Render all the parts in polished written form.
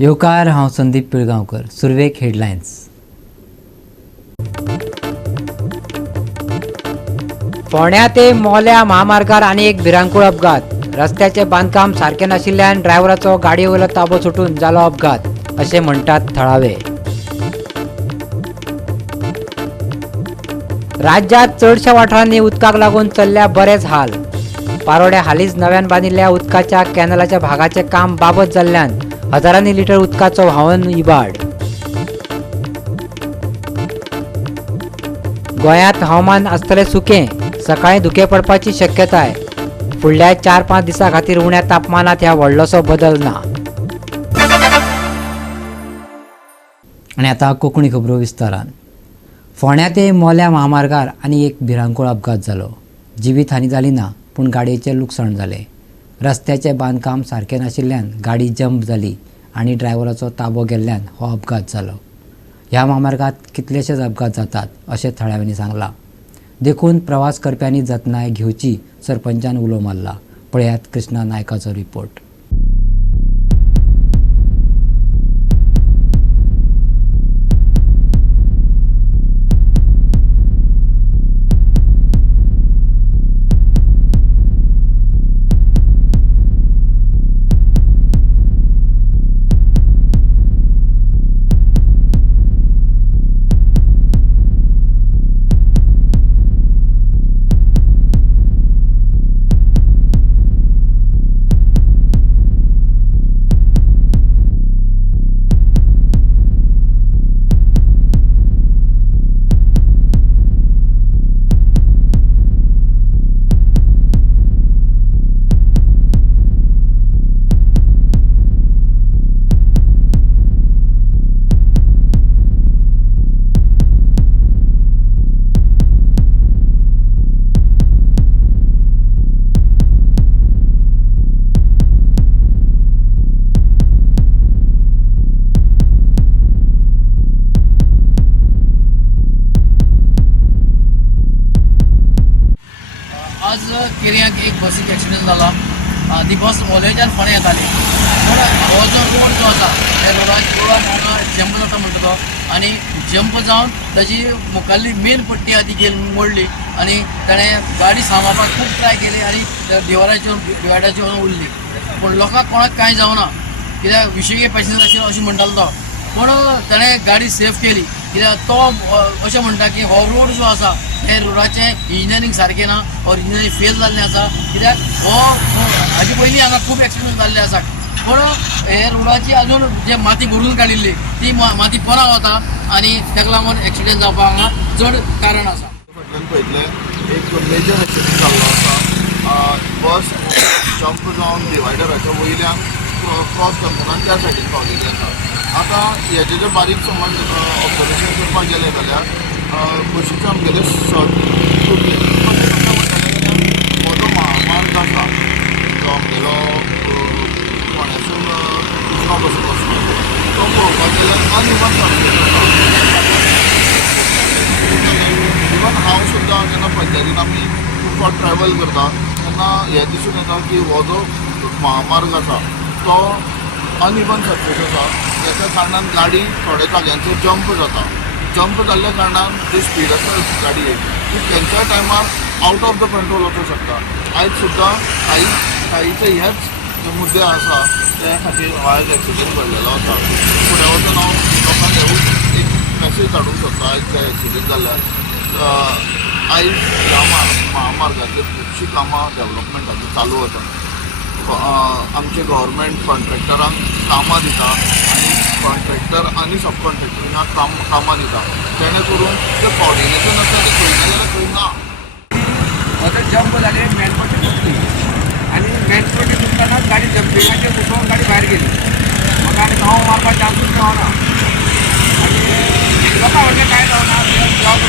येवकार, हांव संदीप पिळगांवकर. सुरवेक हेडलायन्स. फोंड्या ते मोल्या महामार्गार आनी एक भिरांकूळ अपघात. रस्त्याचे बांदकाम सारखे नाशिल्ल्यान ड्रायव्हराचो गाडयेवयलो ताबो सुटून जालो अपघात अशें म्हणटात थळावे. राज्यांत चडशा वाठारांनी उदकाक लागून चल्ल्या बरेच हाल. पारोड्या हालींच नव्यान बांदिल्ल्या उदकाच्या कॅनलाच्या भागाचे काम बाबत जाल्ल्यान हजारांनी लिटर उदकाचो व्हांवन इबाड. गोंयांत हवामान आसतलें सुकें. सकाळीं धुकें पडपाची शक्यताय. फुडल्या 4-5 दिसां खातीर उण्या तापमानात ह्या व्हडलोसो बदल ना. आनी आतां कोंकणी खबरो विस्तारान. फोंड्या ते मोल्या महामार्गार आनी एक भिरांकूळ अपघात जालो. जिवीत हानी जाली ना, पूण गाडयेचें लुकसाण जालें. रस्त्याचें बांदकाम सारकें नाशिल्ल्यान गाडी जंप जाली आनी ड्रायव्हराचो ताबो गेल्ल्यान हो अपघात जालो. ह्या महामार्गात कितलेशेच अपघात जातात अशें थळाव्यांनी सांगलां. देखून प्रवास करप्यांनी जतनाय घेवची सरपंचान उलो मारला. पळयात कृष्णा नायकाचो रिपोर्ट. आज केरयाक एक बसीक एक्सिडेंट जाला. ती बस मोल्याच्यान फोंड्या येताली. पूण हो जो रोड जो आसा त्या रोडार हांगा जंप जाता म्हणटा तो, आनी जंप जावन ताजी मुखाल्ली मेन पट्टी आहा ती गेली मोडली आनी ताणें गाडी सांबाळपाक खूब ट्राय केली आनी डिवायडाचेर व्हरून उरली. पूण लोकांक कोणाक कांय जावना, कित्याक विशेष पॅसेंजर आशिल्लो अशें म्हणटालो तो. पूण ताणें गाडी सेफ केली, कित्याक तो अशें म्हणटा की हो रोड जो आसा हे रोडाचें इंजिनियरींग सारकें ना, और इंजिनियरींग फेल जाल्लें आसा. कित्याक हो हाजे पयलीं हांगा खूब एक्सिडेंट जाल्ले आसा. पूण हे रोडाची अजून जे माती भरून काडिल्ली ती माती परत वता आनी ताका लागून एक्सिडेंट जावपाक हांगा चड कारण आसा. फाटल्यान पळयतलें एक मेजर एक्सिडेंट जाल्लो आसा. बस जंप जावन डिवायडराच्या वयल्यान क्रॉस करतना त्या सायडीन पावलेली आसा. आतां हेजें जें बारीक समज ऑब्जर्वेशन करपाक गेलें जाल्यार बशीचें आमगेलें शॉर्ट तुटलें. कशें सांगता म्हणटालें जाल्यार हो जो महामार्ग आसा जो आमगेलो फोंड्यासून कृष्णा बसत आसा तो पळोवपाक गेल्यार अनइवन सर्फेस आसा. इवन हांव सुद्दां जेन्ना पंचायतीन आमी खूब फावट ट्रॅवल करता तेन्ना हें दिसून येता की हो जो महामार्ग आसा तो अनइवन सर्फेस आसा. त्याच्या कारणान गाडी थोड्या जाग्यांचेर जंप जाता. जंप जाल्ल्या कारणान जी स्पीड आसा गाडयेक ती खंयच्याय टायमार आउट ऑफ द कंट्रोल वचूंक शकता. आयज सुद्दां कांयचे हेच जे मुद्दे आसा त्या खातीर हो आयज एक्सिडेंट घडलेलो आसा. फुडें वचून हांव लोकांक हेवूच एक मॅसेज धाडूंक सोदता. आयज ते एक्सिडेंट जाल्यार आयज ह्या महामार्गाचेर खुबशीं कामां डेवलपमेंटाची चालू आसा. आमचे गव्हर्मेंट कॉन्ट्रॅक्टरांक कामां दिता आनी कॉन्ट्रॅक्टर आनी सब कॉन्ट्रॅक्टरांक कामां दिता, जेणे करून तें कॉर्डिनेशन आसा तें खंय ना जाल्यार खंय ना. आतां जंप जाले, मेनपट्टी तुटली आनी मेनपट्टी तुटताना गाडी जंपिंगाचेर बसोवन गाडी भायर गेली. म्हाका आनी धांव मारपाक चान्सूच मेळना आनी लोकां म्हणजे काय जावना, जॉब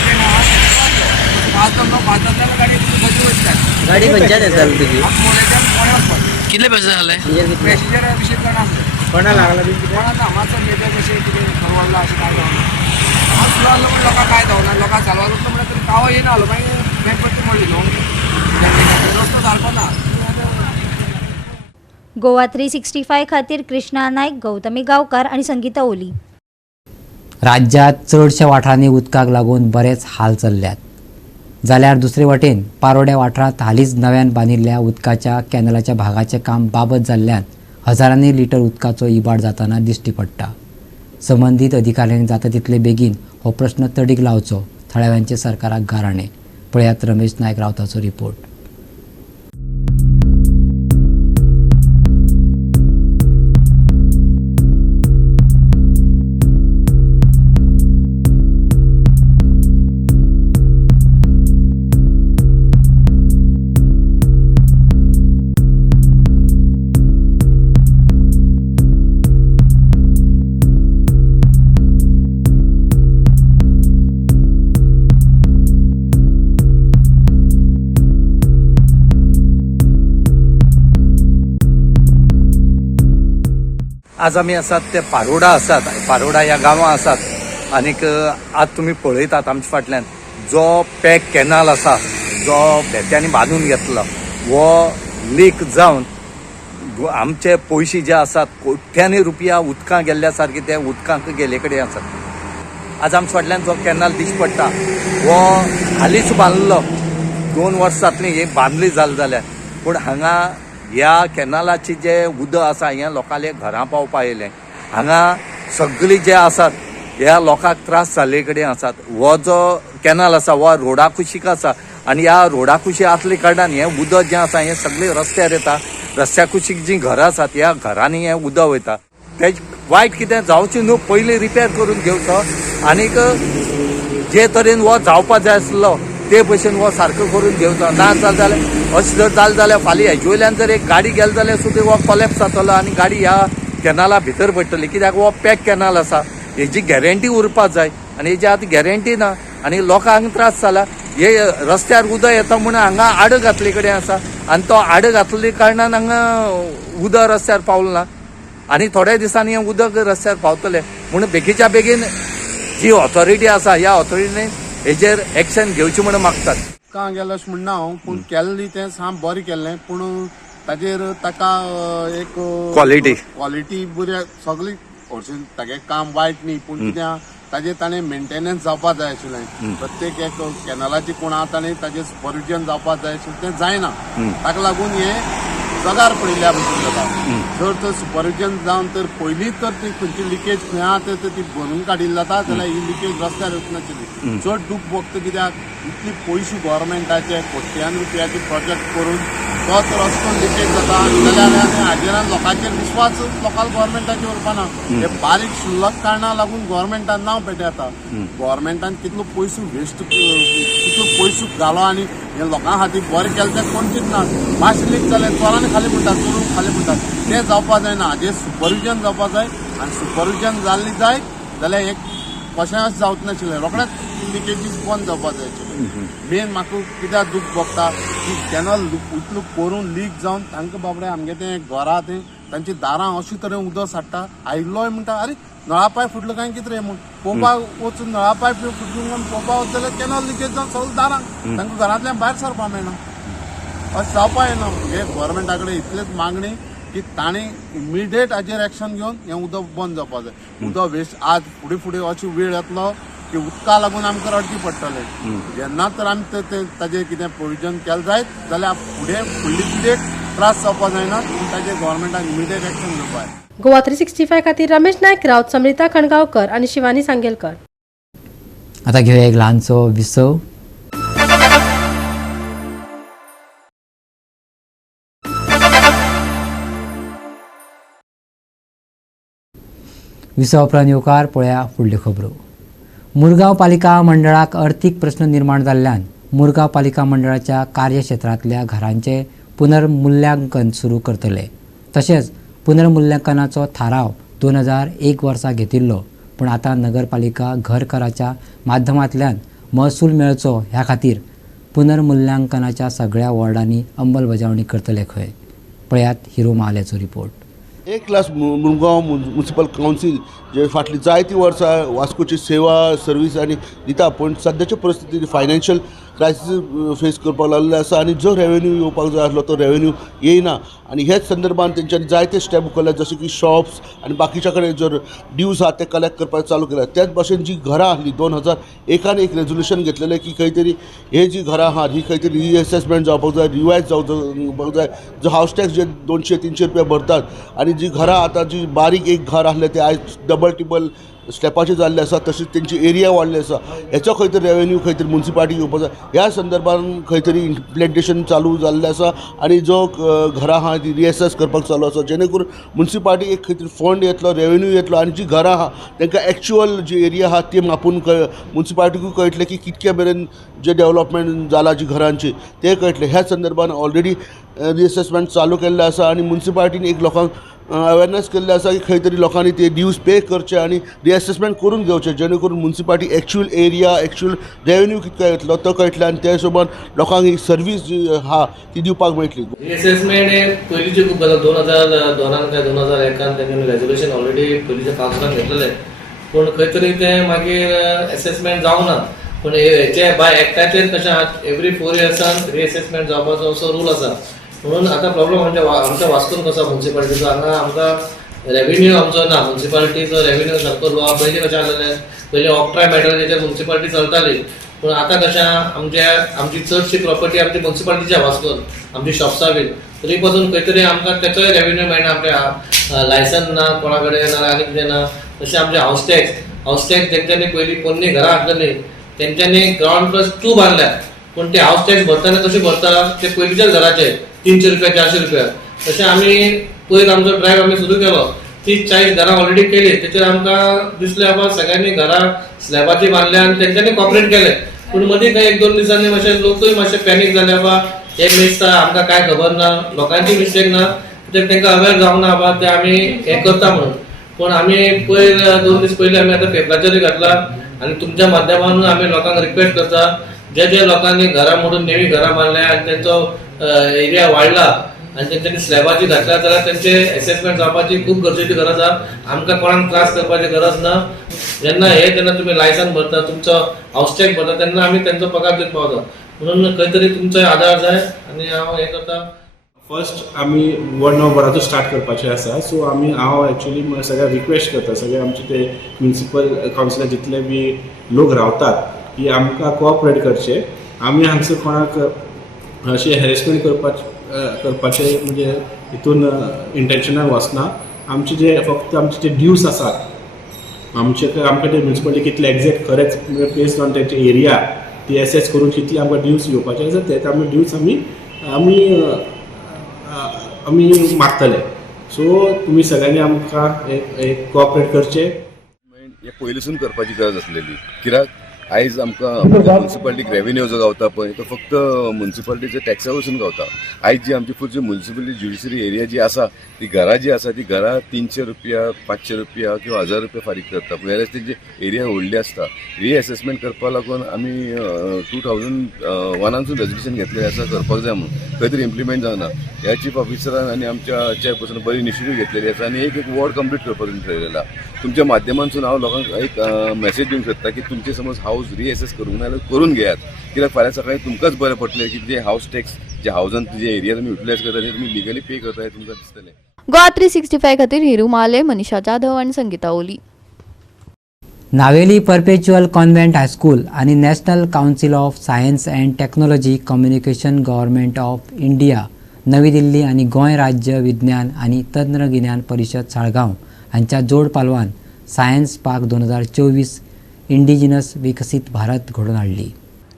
पास जाल्यार गाडी बसी वयतात. गाडी खंयच्यान येताली तुजी? मोल्याच्यान फोंड्या वचपाक. कितले पॅसेंजर जाले? पॅसेंजर विशय कळना कोणा लागला बी? कोणाचा मातसो मेजर कशें कितें परवडला अशें काय जावना. हांव सुरू आसलो पूण लोकांक काय जावना. लोकांक चालवालो म्हणल्यार तरी कावो येना जालो. मागीर मेनपट्टी मोडली न्हू, रस्तो सारको ना. गोवा 365 खातीर कृष्णा नायक, गौतमी गांवकार आनी संगीता ओली. राज्यात चडशा वाठारांनी उदकाक लागून बरेच हाल चल्ल्यात. जाल्यार दुसरे वटेन पारोड्या वाठारांत हालींच नव्यान बांदिल्ल्या उदकाच्या कॅनलाच्या भागाचें काम बाबत जाल्ल्यान हजारांनी लिटर उदकाचो इबाड जाताना दिश्टी पडटा. संबंदीत अधिकाऱ्यांनी जाता तितले बेगीन हो प्रश्न तडीक लावचो थळाव्यांचे सरकाराक गाराणें. पळयात रमेश नायक रावताचो रिपोर्ट. आज आमी आसात ते पारोडा आसात. पारोडा ह्या गांवां आसात. आनीक आज तुमी पळयतात आमच्या फाटल्यान जो पॅक कॅनाल आसा जो भेत्यांनी बांदून घेतलो वो लीक जावन आमचे पयशे जे आसात कोट्यांनी रुपया उदकां गेल्ल्या सारके ते उदकांक गेले कडेन आसात. आज आमच्या फाटल्यान जो कॅनाल दिश्टी पडटा वो हालींच बांदलो. 2 वर्सां जातलीं हे बांदली जाल्यार पूण हांगा ह्या कॅनालाची जे उदक आसा हें लोकांले घरां पावपा येयलें. हांगा सगळीं जे आसात ह्या लोकांक त्रास जाल्ले कडेन आसात. हो जो कॅनाल आसा हो रोडा कुशीक आसा आनी ह्या रोडा कुशी आसले कारणान हें उदक जें आसा हें सगळें रस्त्यार येता. रस्त्या कुशीक जीं घरां आसात ह्या घरांनी हें उदक वयता. तेज वायट कितें जावचें न्हू पयलीं रिपेर करून घेवचो आनीक जे तरेन हो जावपा जाय आसलो ते भशेन हो सारको करून घेवचो. ना जाल्यार अशें जर जालें जाल्यार फाल्यां हेजे वयल्यान जर एक गाडी गेली जाल्यार सुद्दां हो कॉलेप्स जातलो आनी गाडी ह्या कॅनाला भितर पडटली. कित्याक हो पॅक कॅनाल आसा हेजी गॅरंटी उरपाक जाय आनी हेजी आतां गॅरंटी ना आनी लोकांक त्रास जाला. हे रस्त्यार उदक येता म्हूण हांगा आड घातले कडेन आसा आनी तो आड घातले कारणान हांगा उदक रस्त्यार पावलें ना आनी थोड्या दिसांनी हें उदक रस्त्यार पावतलें म्हणून बेगीच्या बेगीन जी ऑथॉरिटी आसा ह्या ऑथॉरिटीन हेजेर एक्शन घेवची म्हणून मागतात. उदकां गेलो अशें म्हणना हांव पूण केल्ली तें साम बरें केल्लें पूण ताजेर ताका एक क्वॉलिटी बरी सगळी हरशीं तागे काम वायट न्ही पूण कित्याक ताजेर ताणें मेंटेनन्स जावपाक जाय आशिल्लें. प्रत्येक एक कॅनलाची कोण आहा ताणें ताजें सुपरविजन जावपाक जाय आशिल्लें तें जायना. ताका लागून हें जगार पडिल्ल्या भशेन जाता. जर तर सुपरविजन जावन तर पयलींच तर ती खंयची लिकेज खंय आहा तर ती भरून काडिल्ली जाता जाल्यार ही लिकेज रस्त्यार वचनाशिल्ली. चड दूख भोगता कित्याक इतली पयशे गव्हर्मेंटाचे कोट्यांनी रुपयाचे प्रोजेक्ट करून तो तर रस्तो लिकेज जाता जाल्यार हाजेरान लोकांचेर विश्वास लोकल गव्हर्मेंटाचेर उरपाना. हे बारीक शुल्लक कारणां लागून गव्हर्मेंटान नांव पेटयता. गव्हर्मेंटान कितलो पयसो वेस्ट कितलो पयसो घालो आनी हे लोकां खातीर बरें केलें तें कोण चिंतना. मातशें लीक जालें चोरांनी खाली म्हणटात चोरून खाली म्हणटात तें जावपाक जायना. हाजेर सुपरविजन जावपाक जाय आनी सुपरविजन जाल्ली जाय जाल्यार एक कशें अशें जावच नाशिल्लें रोखडेंच लिकेजीस बंद जावपाक जाय आशिल्लें. मेन म्हाका कित्याक दूख भोगता की कॅनल इतलो करून लीक जावन तांकां बाबडे आमगे तें घरा तें तांची दारां अशे तरेन उदक साडटा. आयिल्लोय म्हणटा अरे नळा पाय फुटलो काय कितें रे म्हूण पळोवपाक वचून नळा पाय फुटलो म्हूण पळोवपाक वच जाल्यार कॅनल लिकेज जावन सगळें दारां तांकां घरांतल्यान भायर सरपाक मेळना. अशें जावपाक येना. हे गव्हर्मेंटा कडेन इतलेच मागणी की ताणें इमिडिएट हाजेर एक्शन घेवन हें उदक बंद जावपाक जाय. उदक वेस्ट आज फुडें फुडें अशें वेळ येतलो की उदका लागून आमकां रडचें पडटलें. जेन्ना तर आमी ताजेर कितें प्रोविजन केलें जायत जाल्यार फुडें फुडली पिडेक त्रास जावपाक जायना पूण ताजेर गव्हर्मेंटान इमिडिएट एक्शन घेवपाक जाय. गोवा 365 खातीर रमेश नायक रावत, समृता खणगांवकर आनी शिवानी सांगेलकर. आता घेऊया एक ल्हानसो विसव. विसव उपरांत येवकार पळया फुडल्यो खबरो. मुरगांव पालिका मंडळाक अर्थीक प्रस्न निर्माण जाल्ल्यान मुरगांव पालिका मंडळाच्या कार्यक्षेत्रांतल्या घरांचे पुनर्मुल्यांकन सुरू करतले. तशेंच पुनर्मुल्यांकनाचो थाराव 2001 वर्सा घेतिल्लो पूण आतां नगरपालिका घर कराच्या माध्यमांतल्यान महसूल मेळचो ह्या खातीर पुनर्मुल्यांकनाच्या सगळ्या वॉर्डांनी अंमलबजावणी करतले खंय. पळयात हिरो महालेचो रिपोर्ट. एक क्लास मुरगांव म्युनिसिपल कावन्सील जे फाटली जायतीं वर्सां वास्कोची सेवा सर्वीस आनी दिता पूण सद्याच्या परिस्थितींत फायनान्शियल क्रायसीस फेस करपाक लागलेले आसा आनी जो रेवेन्यू येवपाक जाय आसलो तो रेवेन्यू येयना आनी हेच संदर्भात तेंच्यांनी जायते स्टेप उखल्ल्यात जशें की शॉप्स आनी बाकीच्या कडेन जर ड्यूज आहा ते कलेक्ट करपाक चालू केल्यात. त्याच भाशेन जी घरां आसली 2001 एक रेजोल्युशन घेतलेलें की खंय तरी हे जी घरां आहा ही खंय तरी रिएसेसमेंट जावपाक जाय, रिवायज जावपाक जाय. जो हावस टॅक्स जे 200-300 रुपया भरतात आनी जी घरां आतां जी बारीक एक घर आसलें ते आयज डबल टिबल स्टेपाचे जाल्ले आसा, तशेंच तेंची एरिया वाडली आसा. हेचो खंय तरी रेवेन्यू खंय तरी म्युन्सिपालिटी घेवपाक जाय. ह्या संदर्भान खंय तरी इम्प्लिमेंटेशन चालू जाल्लें आसा आनी जो घरां आहा ती रिएसेस करपाक चालू आसा जेणे करून म्युन्सिपालिटीक एक खंय तरी फंड येतलो, रेवेन्यू येतलो आनी जी घरां आहा तांकां एक्चुअल जी एरिया आहा ती मापून म्युन्सिपालिटीकूय कळटलें की कितके मेरेन जे डेवलपमेंट जाला जी घरांची ते कळटलें. ह्या संदर्भान ऑलरेडी रिएसेसमेंट चालू केल्लें आसा आनी म्युन्सिपालिटीन एक लोकांक अवेरनेस केल्ले आसा की खंय तरी लोकांनी ते ड्यूज पे करचे आनी रिएसेसमेंट करून घेवचे जेणे करून municipality actual area actual revenue कितको येतलो तो कळटलें आनी त्या हिशोबान लोकांक ही सर्वीस जी आहा ती दिवपाक मेळटली. रिअसेसमेंट हे पयलींची खूब गजाल 2002 काय 2001 तेंच्यानी रेजोल्युशन ऑलरेडी पयलींच्या कावन्सिलान घेतलेलें पूण खंय तरी तें मागीर असेसमेंट जावंक ना. पूण हेचे बाय एक्टाचेर कशें आहा एवरी 4 इयर्सान रिअसेसमेंट जावपाचो असो रूल आसा. म्हणून आता प्रॉब्लेम आमच्या वास्कोन कसो म्युन्सिपालिटीचो हांगा आमकां रेवेन्यू आमचो ना. म्युन्सिपालिटीचो रेवेन्यू सारको लो. पयलीं कशें आसलेलें पयलीं ऑक्ट्राय मेळटालें तेचेर म्युन्सिपालिटी चलताली पूण आतां कशें आमची चडशी प्रॉपर्टी आमची म्युन्सिपालिटीच्या वास्कोन आमची शॉप्सां बीन तरी पासून खंय तरी आमकां तेचोय रेवेन्यू मेळना. आमच्या लायसन ना कोणा कडेन ना आनी कितें ना. तशें आमचे हावस टॅक्स तेंच्यांनी पयलीं पोन्नी घरां आसलेलीं तेंच्यांनी ग्रावंड प्लस 2 बांदल्यात पूण ते हावस टॅक्स भरतना कशें भरता ते पयलींच्याच घराचे 300 रुपया 400 रुपया. तशें आमी पयर आमचो ड्रायव्ह आमी सुरू केलो 30-40 घरां ऑलरेडी केली. तेचेर आमकां दिसलें बाबा सगळ्यांनी घरां स्लॅबाची बांदले आनी तेंच्यांनी कॉपरेट केलें पूण मदीं खंय 1-2 दिसांनी मातशें लोकूय मातशें पॅनीक जाले बाबा हे मेजता आमकां कांय खबर ना लोकांची मिस्टेक ना तेंकां अवेर जावंक ना बाबा ते आमी हें करता म्हणून. पूण आमी पयर 2 दीस पयलीं आमी आतां पेपराचेरूय घातला आनी तुमच्या माध्यमांतून आमी लोकांक रिक्वेस्ट करता जे लोकांनी घरां मोडून नेवी घरां बांदल्या आनी तेंचो एरिया वाडला आनी तेंच्यांनी स्लॅबाची घातल्या जाल्यार तेंचे असेसमेंट जावपाची खूब गरजेची गरज आसा. आमकां कोणाक त्रास करपाची गरज ना. जेन्ना तुमी लायसन भरता तुमचो हावस टॅक्स भरता तेन्ना आमी तेंचो पगार दिवंक पावता. म्हणून खंय तरी तुमचो आदार जाय आनी हांव हें करता. फर्स्ट आमी 1 नोव्हेंबराचो स्टार्ट करपाचें आसा. सो हांव एक्चुअली सगळ्यांक रिक्वेस्ट करता सगळे आमचे ते म्युन्सिपल कावन्सिलार जितले बी लोक रावतात की आमकां कोऑपरेट करचे. आमी हांगसर कोणाक अशें हॅरेसमेंट करपाचे म्हणजे हितून इंटेन्शनान वचना. आमचे जे फक्त आमचे जे ड्यूज आसात आमकां ते म्युन्सिपालिटी कितले एक्झॅक्ट खरेंच बेस्ड ऑन तेंचे एरिया ती एसेस करून कितले आमकां ड्यूज येवपाचे आसा ते आमी ड्यूज आमी मागतले. सो तुमी सगळ्यांनी आमकां एक कोऑपरेट करचे. हे पयलींसून करपाची गरज आसलेली कित्याक आयज आमकां म्युन्सिपालिटीक रेवेन्यू जो गावता पळय तो फक्त म्युन्सिपालिटीच्या टॅक्सा वरसून गावता. आयज जी आमची फूल म्युन्सिपालिटी ज्युडिशरी एरिया जी आसा ती घरां जी आसा ती घरां 300 रुपया 500 रुपया किंवा 1000 रुपया फारीक करता. वेरेज तेंची एरिया व्हडली आसता. रिअसेसमेंट करपा लागून आमी 2001 रेजोल्युशन घेतलेलें आसा करपाक जाय म्हणून खंय तरी इम्प्लिमेंट जावना. ह्या चीफ ऑफिसरान आनी आमच्या चेअरपर्सन बरी इनिशिएटीव घेतलेली आसा आनी एक वॉर्ड कंप्लीट करपाक ठरयलेला. तुमच्या माध्यमांतून हांव लोकांक एक मेसेज दिवंक सोदता की तुमचे समज हावस रिएसेस करूंक ना जाल्यार करून घेयात कित्याक फाल्यां सकाळीं तुमकांच बरें पडटलें की जे हावस टॅक्स जे हावजान जे एरिया तुमी युटिलायज करता ते तुमी लिगली पे करता हें तुमकां दिसतलें. गोवा 365 खातीर हिरू माले, मनीषा जाधव आनी संगीता ओली. नावेली परपेच्युअल कॉन्व्हेंट हायस्कूल आणि national council of science and technology communication government of India नवी दिल्ली आणि गोंय राज्य विज्ञान आणि तंत्रगिन्यान परिशद साळगांव हांच्या जोड पालवान सायन्स पार्क 2024 इंडिजिनस विकसित भारत घडोवन हाडली.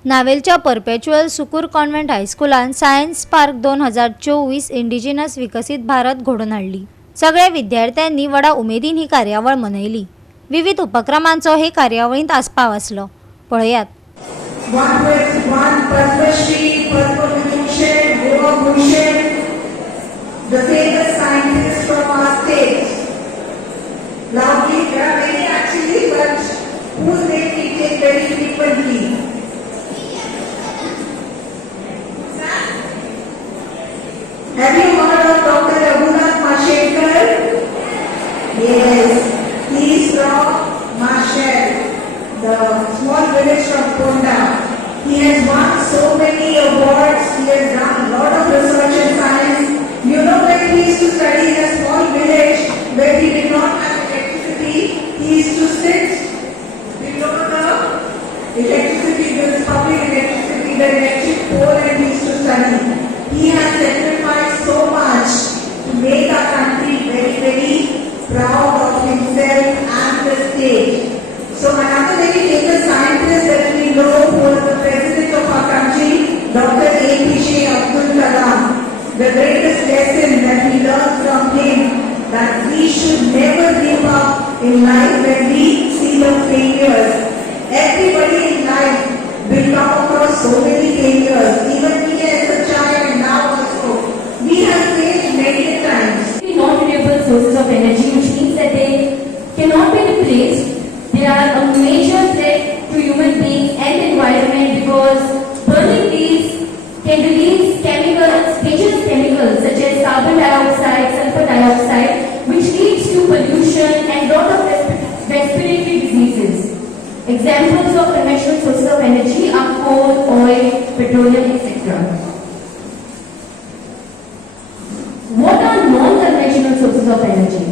नावेलच्या परपेच्युअल सुकूर कॉन्व्हेंट हायस्कुलान सायन्स पार्क 2024 इंडिजिनस विकसित भारत घडोवन हाडली. सगळ्या विद्यार्थ्यांनी व्हडा उमेदीन ही कार्यावळ मनयली. विविध उपक्रमांचो हे कार्यावळींत आस्पाव आसलो. पळयात. Have you heard of Dr. Raghunath Mashekar? Yes, he is from Mashel, the small village from Ponda. He has won so poor and used to study. He has sacrificed so much to make our country very, very proud of himself and the state. So another very famous scientist that we know who was the president of our country, Dr. APJ Abdul Kalam. The greatest lesson that we learned from him, that we should never give up in life when we see the failures. Everybody in life will come across so many failures. Even me as a child and now also, we have failed many times. Non-renewable sources of energy, which means that they cannot be replaced. They are a major threat to human beings and the environment because burning these can release chemicals, dangerous chemicals such as carbon dioxide, sulfur dioxide, which leads to pollution and lot of respiratory diseases. Examples of conventional sources of energy are coal, oil, petroleum, etc. What are non-conventional sources of energy?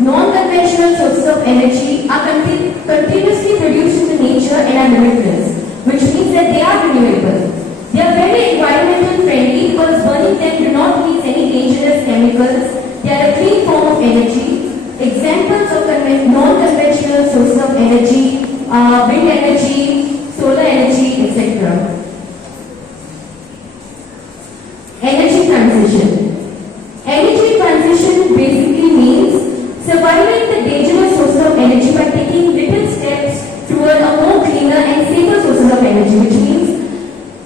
Non-conventional sources of energy are continuously produced in the nature and are limitless, which means that they are renewable. They are very environmental friendly because burning them do not release any dangerous chemicals. They are a clean form of energy. Examples of non-conventional sources of energy are wind energy, solar energy, etc. Energy transition. Energy transition basically means surviving the dangerous sources of energy by taking little steps toward a more cleaner and safer sources of energy, which means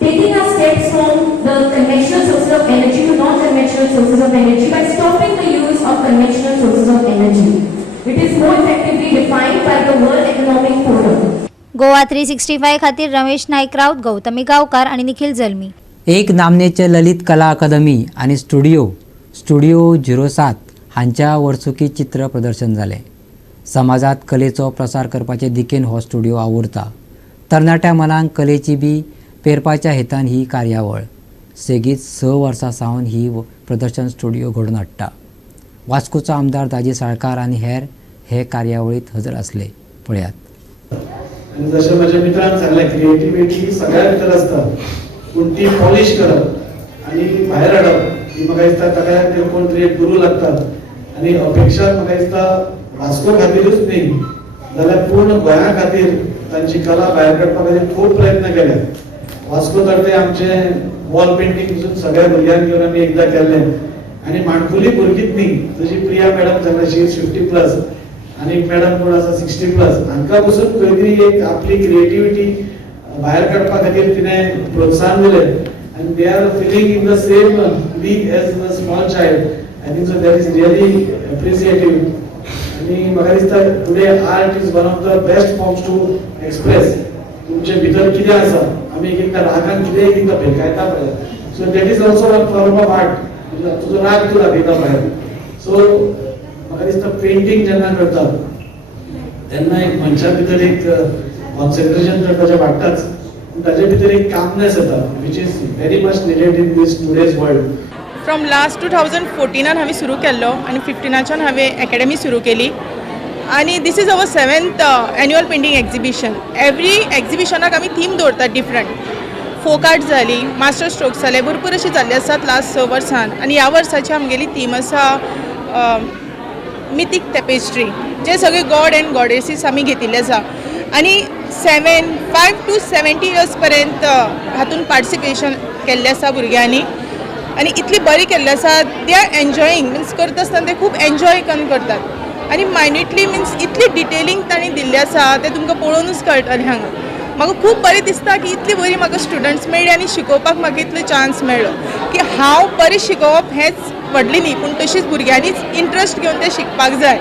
taking our steps from the conventional sources of energy to non-conventional sources of energy by stopping the use of conventional sources of energy. It is more effectively defined by the World Economic Forum. Goa 365 खातीर रमेश नाईक राऊत, गौतमी गावकार आणि निखिल जल्मी. एक नामनेचे ललित कला अकादमी आणि studio 07 हांच्या वर्सुकी चित्र प्रदर्शन जालें. समाजात कलेचो प्रसार करपाचे दिकेन हो स्टुडिओ आवरता. तरणाट्या मनांक कलेची बी पेरपाच्या हेतान ही कार्यावळ. सेगीत 6 वर्सां सावन ही प्रदर्शन स्टुडिओ घडोवन हाडटा. वास्कोचो आमदार दाजी साळकार आनी हेर हे कार्यावळीत हजर आसले. पळयात. आणि जशें माझ्या मित्रांन सांगलें, क्रिएटिविटी सगळ्या भितर आसता, पूण ती पॉलिश करप आनी भायर हाडप ही म्हाका दिसता ताका कोण तरी एक गुरू लागतात. आनी अपेक्षा म्हाका दिसता वास्को खातीरूच न्ही जाल्यार पूर्ण गोंया खातीर तांची कला भायर काडपा खातीर खूब प्रयत्न केले. वास्को तर्फे आमचे वॉल पेंटिंग सगळ्या भुरग्यांक घेवन आमी एकदां केल्लें. आनी माणकुली भुरगींच न्ही, जशी प्रिया मॅडम सांगता शी 50+ आनी मॅडम कोण आसा 60+, हांकां पसून खंय तरी एक आपली क्रिएटिविटी भायर काडपा खातीर तिणें प्रोत्साहन दिलें. and they are feeling in the same league as the small child. I think so that is really appreciative. And म्हाका दिसता today art is one of the best forms to express. तुमचे भितर कितें आसा आमी एकदा रागान कितें एकदा भेटकायता पळय. So that is also one form of art. तुजो राग तूं दाखयता भायर. So म्हाका दिसता पेंटिंग जेन्ना करता तेन्ना एक मनशा भितर एक कॉन्सन्ट्रेशन तर ताचें वाडटाच. ताचे भितर एक कामनेस येता which is very much needed in this today's world. From last 2014 हांवें सुरू केल्लो आनी 15च्यान हांवें अकॅडमी सुरू केली आनी this is our 7th annual painting exhibition. Every एक्झिबिशनाक आमी थीम दवरतात डिफरंट. फोक आर्ट जाली, मास्टर स्ट्रोक्स जाले, भरपूर अशी जाल्ली आसात लास्ट 6 वर्सान. आनी ह्या वर्साची आमगेली थीम आसा मिथीक टॅपेस्ट्री, जे सगळे गॉड एंड गॉडेसीस आमी घेतिल्ले आसा. आनी 5 to 70 years पर्यंत हातून पार्टिसिपेशन केल्लें आसा भुरग्यांनी आनी इतली बरी केल्ली आसा. दे आर एन्जॉयींग मिन्स करता आसतना ते खूब एन्जॉय करून करतात आनी मायन्युटली मिन्स इतली डिटेलिंग तांणी दिल्ली आसा ते तुमकां पळोवनूच कळटलें. हांगा म्हाका खूब बरें दिसता की इतली बरी म्हाका स्टुडंट्स मेळ्ळी आनी शिकोवपाक म्हाका इतलो चान्स मेळ्ळो की हांव बरें शिकोवप हेंच व्हडली न्ही, पूण तशीच भुरग्यांनीच इंट्रस्ट घेवन ते शिकपाक जाय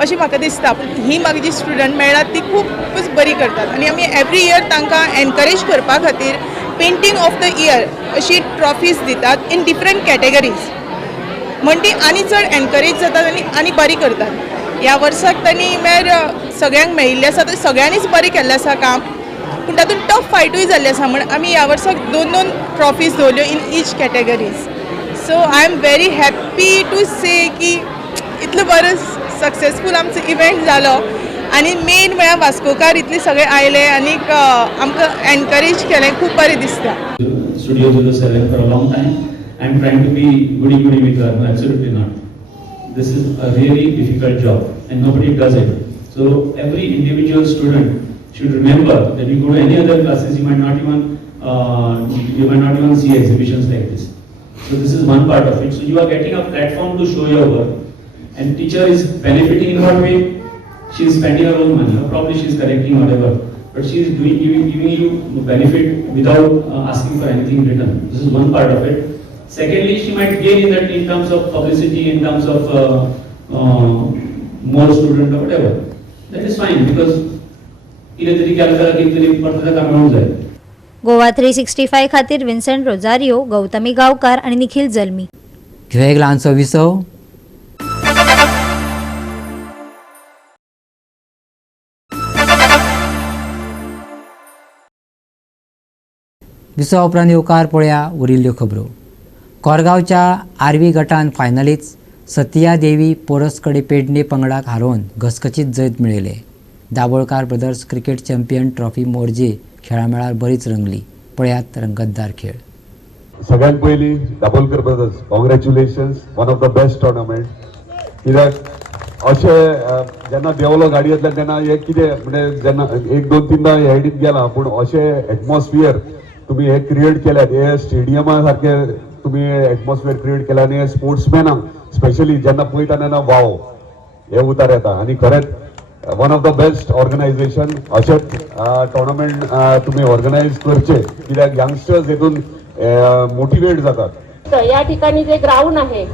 अशें म्हाका दिसता. पूण ही म्हाका जी स्टुडंट मेळ्ळात ती खूबच बरी करतात आनी आमी एवरी इयर तांकां एनकरेज करपा खातीर पेंटींग ऑफ द इयर अशी ट्रॉफीज दितात इन डिफरंट कॅटेगरीज. म्हण ती आनी चड एनकरेज जातात आनी बरी करतात. ह्या वर्साक तांणी म्हळ्यार सगळ्यांक मेळिल्लें आसा ते सगळ्यांनीच बरें केल्लें आसा काम, पूण तातूंत टफ फायटूय जाल्लें आसा. म्हण आमी ह्या वर्साक 2 ट्रॉफीज दवरल्यो in each categories. So I am very happy to say की इतलो बरो सक्सेसफूल आमचो इव्हेंट जालो आनी मेन म्हळ्यार वास्कोकार इतले सगळे आयले आनी आमकां एनकरेज केलें. खूब बरें दिसता. studios with the 7 for a long time. I'm trying to be goody with her. No, absolutely not. This is a really difficult job and nobody does it. So every individual student should remember that you go to any other classes, you might not even see exhibitions like this. So this is one part of it. So you are getting a platform to show your work, and teacher is benefiting in what way? She is spending her own money, or probably she is correcting whatever, but she is giving you benefit without asking for anything in return. This is one part of it. Secondly, she might gain in that in terms of publicity, in terms of more student or whatever. That is fine because कितीतरी केलं तर कितीतरी परत काम होऊन जाईल. गोवा 365 खातीर विन्संट Rosario, Gautami गावकार आणि निखिल जल्मी. ह्यो एक ल्हानसो विसव. विसव उपरांत येवकार पळया उरिल्ल्यो खबरो. कोरगांवच्या आरवी गटान फायनलीत सतिया देवी पोरसकडे पेडणे पंगडाक हारोवन घसघशीत जैत मेळयले. Dabolkar brothers cricket champion trophy Morjim खेळामेळार बरीच रंगली. पळयात रंगतदार खेळ. सगळ्यात पयली Dabolkar brothers congratulations, one of the best tournament. कित्याक अशें जेन्ना देंवलो गाडयेंतल्यान तेन्ना एक कितें म्हणजे जेन्ना 1-2-3दा हेडीत गेला, पूण अशें एटमॉस्फियर तुम्ही हे क्रिएट केल्यात, हे स्टेडियमा सारखे तुम्ही एटमॉस्फियर क्रिएट केला आणि स्पोर्ट्समॅनांक स्पेशली जेन्ना पळयता तेन्ना वाव हे उतार येता. आणि खरेंच one of the best organisation. अशेंच टोर्नामेंट तुम्ही ऑर्गनायज करचे कित्याक यंगस्टर्स हेतून मोटिवेट जातात. या ठिकाणी जे ग्राउंड आहे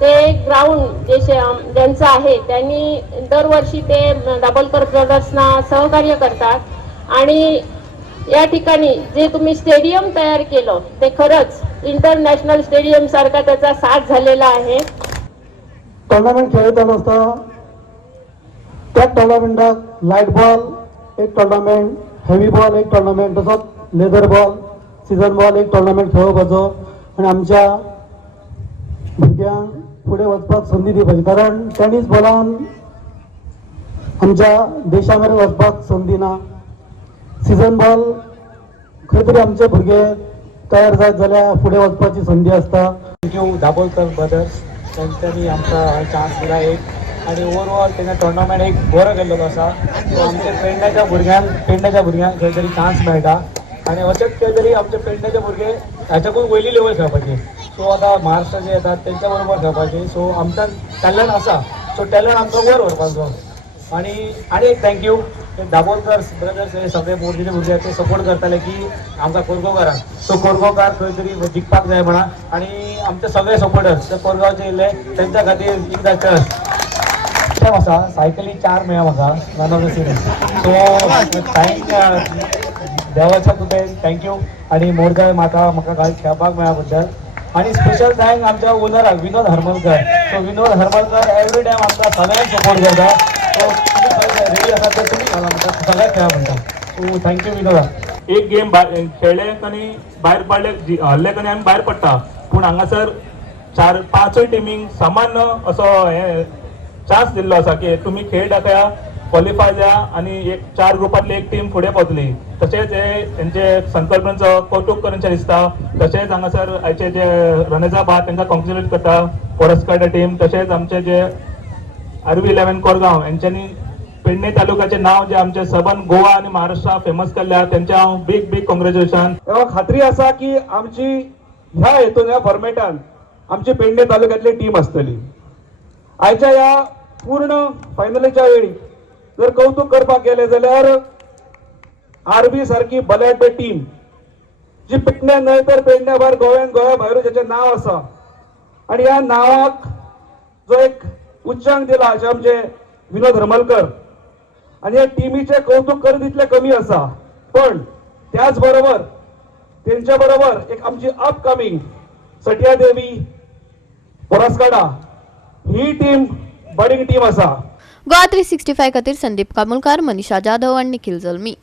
ते ग्राउंड ज्यांचं आहे त्यांनी दरवर्षी ते दाभोळकर ब्रदर्सना सहकार्य करतात. आणि या ठिकाणी जे तुम्ही स्टेडियम तयार केलं ते खरंच इंटरनॅशनल स्टेडियम सारखा त्याचा साथ झालेला आहे. टोर्नामेंट खेळताना असता त्या टोर्नामेंटाक लाईट बॉल एक टोर्नामेंट, हेवी बॉल एक टोर्नामेंट, तसोच लेदर बॉल, सीझन बॉल एक टोर्नामेंट खेळोवपाचो आणि आमच्या भुरग्यांक फुडें वचपाक संदी दिवपाची. कारण टेनीस बॉलान आमच्या देशा मेरेन वचपाक संदी ना. सीझन बॉल खंय तरी आमचे भुरगे तयार जायत जाल्यार फुडें वचपाची संदी आसता. थँक्यू दाबोळकर ब्रदर्स, तांच्यांनी आमकां चान्स दिला एक, आणि ओवरऑल तेन्ना टोर्नामेंट एक बरो गेल्लो आसा. सो आमच्या पेडण्याच्या भुरग्यांक खंय तरी चान्स मेळटा आणि अशेंच खंय तरी आमचे पेडण्याचे भुरगे हाच्याकून वयली लेवल खेळपाची. सो आतां महाराष्ट्र जे येतात तेंच्या बरोबर खेळपाची. सो आमकां टॅलंट आसा, सो टॅलंट आमकां वयर व्हरपाचो. आणि एक थँक्यू दाबोळकर ब्रदर्स हे सगळे मोरजेचे भुरगे ते सपोर्ट करताले की आमकां कोरगांवकारांक. सो कोरगांवकार खंय तरी जिखपाक जाय म्हणा. आणि आमचे सगळे सपोर्टर्स ते कोरगांवचे येयले तेंच्या खातीर एकदां चर्च आसा. सायकली 4 मेळ्ळा म्हाका one of the series. So thank देवाच्या पुते थँक्यू. आणि मोरगांव म्हाका खेळपाक मेळ्ळा बद्दल. आणि स्पेशल थँक आमच्या ओनराक विनोद हरमलकर. सो विनोद हरमलकर एवरी टायम आमकां सगळ्यांक सपोर्ट करता. सो तुम्ही रेडी आसात तर तुम्ही घाला म्हणटा, सगळ्याक खेळा म्हणटा. सो थँक्यू विनोदा. एक गेम खेळले आनी भायर पडले, हरले आनी आमी भायर पडटा, पूण हांगासर 4-5 टिमींक समान असो हे चान्स दिल्लो आसा की तुम्ही खेळ दाखया, क्वॉलिफाय जाया आणि एक 4 ग्रुपांतली एक टीम फुडें पावतली. तशेंच हे तेंचे संकल्पनेचो कौतुक करचें दिसता. तशेंच हांगासर आयचे जे रनेजाब आहा तांकां कॉंग्रेच्युलेट करता पोरस्कार्ड टीम. तशेंच आमचे जे आरवी 11 कोरगांव यांच्यानी पेडणे तालुक्याचे नाव जे आमचे सबन गोवा आणि महाराष्ट्रा फेमस केल्ल्या त्यांच्या हांव बिग कॉंग्रेच्युलेशन. खात्री आसा की आमची ह्या हेतून ह्या फॉर्मेटान आमची पेडणे तालुक्यातली टीम आसतली. आयच्या ह्या पूर्ण फायनलीच्या वेळी जर कौतुक करपाक गेले जाल्यार आरबी सारखी बलाढ्य टीम जी पेडण्या न्हय तर पेडण्या भायर गोव्या भायर जाचें नाव आसा. आणि ह्या नावाक जो एक उच्चांक दिला अशें आमचे विनोद हरमलकर. आणि ह्या टीमीचे कौतुक कर तितले कमी आसा. पण त्याच बरोबर तेंच्या बरोबर एक आमची अपकमिंग सटिया देवी पोरस्काडा ही टीम बरी टीम आसा. गोवा 365 खातीर संदीप कामुलकार, मनीषा जाधव आणि निखिल जल्मी.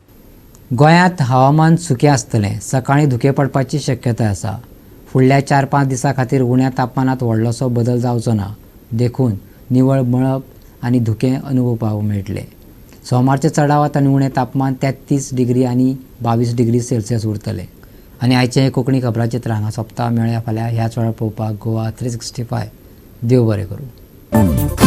गोंयांत हवामान सुकें आसतलें. सकाळीं धुकें पडपाची शक्यताय आसा. फुडल्या 4-5 दिसां खातीर उण्या तापमानात व्हडलोसो बदल जावचो ना. देखून निवळ मळब आनी धुकें अनुभवपाक मेळटलें. सोमारच्या चडावात आनी उणें तापमान 33 डिग्री आनी 22 डिग्री सेल्सियस उरतलें. आनी आयचें हें कोंकणी खबराचित्र हांगा सोंपता. मेळया फाल्यां ह्याच वेळार पळोवपाक गोवा 365. देव बरें करूं.